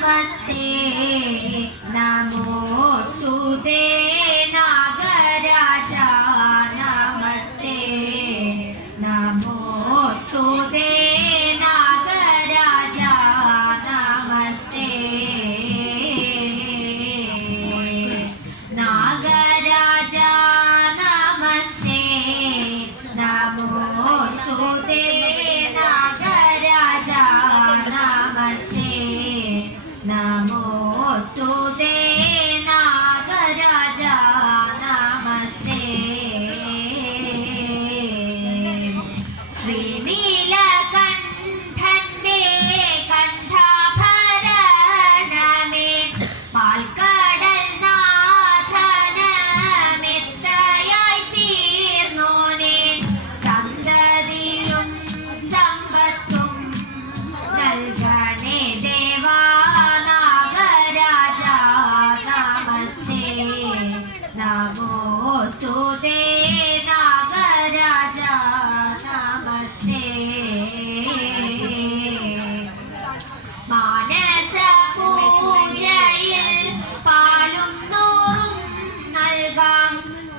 Must be. സുതേ Nagaraja നമസ്തേ മാനസ പൂജയിൽ പാലും നോറും നൽകാം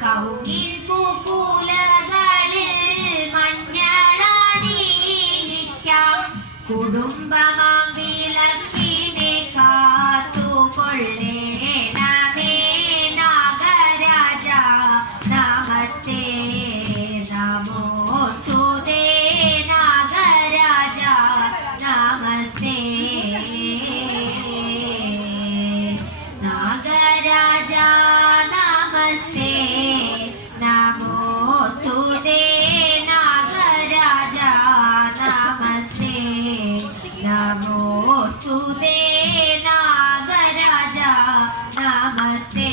കൗകിൽ പൂക്കുലകളിൽ മഞ്ഞളണിയിക്കാം കുടുംബമാം വില नमस्ते नागराजा नमस्ते